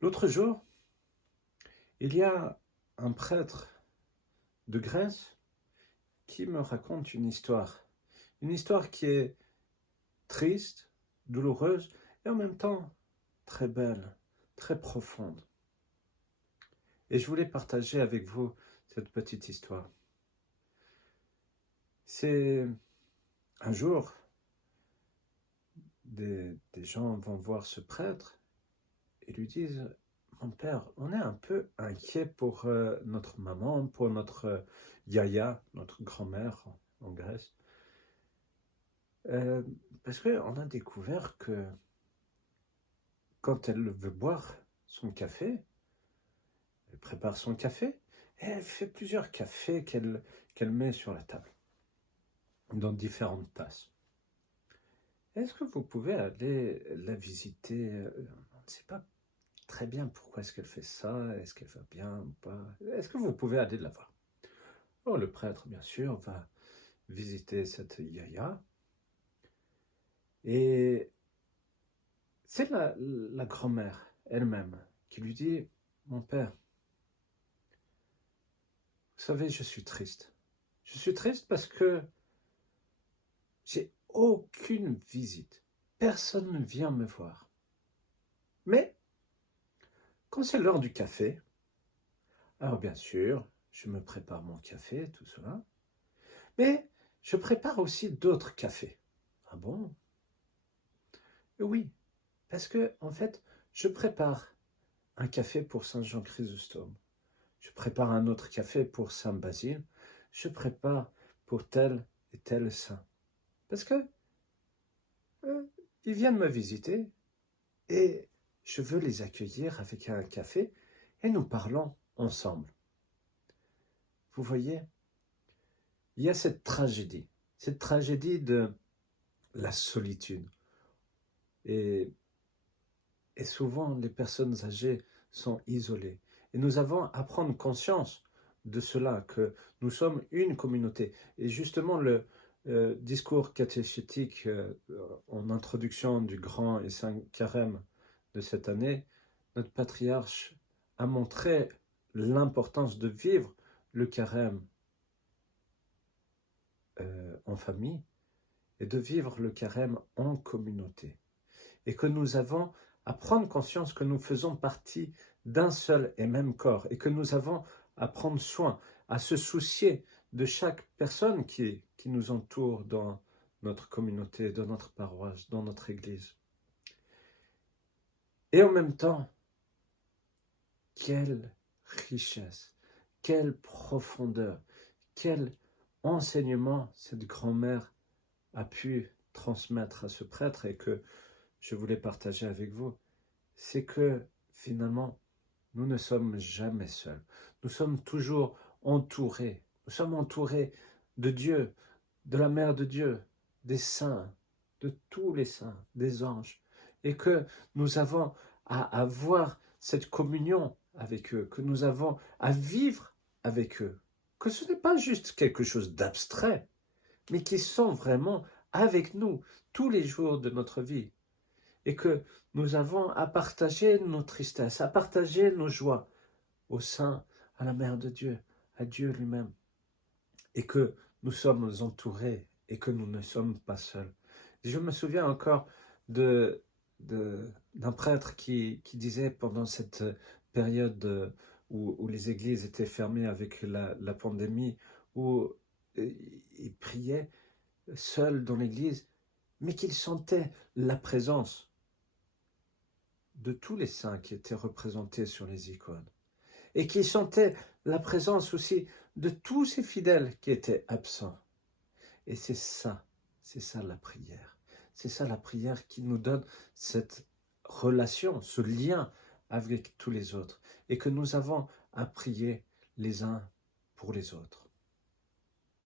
L'autre jour, il y a un prêtre de Grèce qui me raconte une histoire qui est triste, douloureuse et en même temps très belle, très profonde. Et je voulais partager avec vous cette petite histoire. C'est un jour, des gens vont voir ce prêtre et lui disent: mon père, on est un peu inquiet pour notre maman, pour notre yaya, notre grand-mère en Grèce. Euh, Parce qu'on a découvert que quand elle veut boire son café, elle prépare son café et elle fait plusieurs cafés qu'elle met sur la table, dans différentes tasses. Est-ce que vous pouvez aller la visiter? On ne sait pas très bien pourquoi est-ce qu'elle fait ça, est-ce qu'elle va bien ou pas. Est-ce que vous pouvez aller la voir? Alors le prêtre, bien sûr, va visiter cette yaya et c'est la grand-mère elle-même qui lui dit: mon père, vous savez, je suis triste. Je suis triste parce que j'ai aucune visite. Personne ne vient me voir. Mais quand c'est l'heure du café, alors bien sûr, je me prépare mon café, tout cela, mais je prépare aussi d'autres cafés. Ah bon? Oui, parce que en fait, je prépare un café pour Saint Jean Chrysostome. Je prépare un autre café pour Saint Basile. Je prépare pour tel et tel saint. Parce que ils viennent me visiter et je veux les accueillir avec un café et nous parlons ensemble. Vous voyez, il y a cette tragédie de la solitude. Et souvent, les personnes âgées sont isolées. Et nous avons à prendre conscience de cela, que nous sommes une communauté. Et justement, le discours catéchétique en introduction du grand et saint carême de cette année, notre patriarche a montré l'importance de vivre le carême en famille et de vivre le carême en communauté. Et que nous avons à prendre conscience que nous faisons partie d'un seul et même corps et que nous avons à prendre soin, à se soucier de chaque personne qui nous entoure dans notre communauté, dans notre paroisse, dans notre église. Et en même temps, quelle richesse, quelle profondeur, quel enseignement cette grand-mère a pu transmettre à ce prêtre et que je voulais partager avec vous, c'est que finalement, nous ne sommes jamais seuls. Nous sommes toujours entourés. Nous sommes entourés de Dieu, de la Mère de Dieu, des saints, de tous les saints, des anges. Et que nous avons à avoir cette communion avec eux, que nous avons à vivre avec eux. Que ce n'est pas juste quelque chose d'abstrait, mais qui sont vraiment avec nous tous les jours de notre vie. Et que nous avons à partager nos tristesses, à partager nos joies au sein, à la Mère de Dieu, à Dieu lui-même. Et que nous sommes entourés et que nous ne sommes pas seuls. Je me souviens encore d'un prêtre qui disait pendant cette période où les églises étaient fermées avec la pandémie, où il priait seul dans l'église, mais qu'il sentait la présence de tous les saints qui étaient représentés sur les icônes et qui sentait la présence aussi de tous ces fidèles qui étaient absents. Et c'est ça la prière. C'est ça la prière qui nous donne cette relation, ce lien avec tous les autres et que nous avons à prier les uns pour les autres.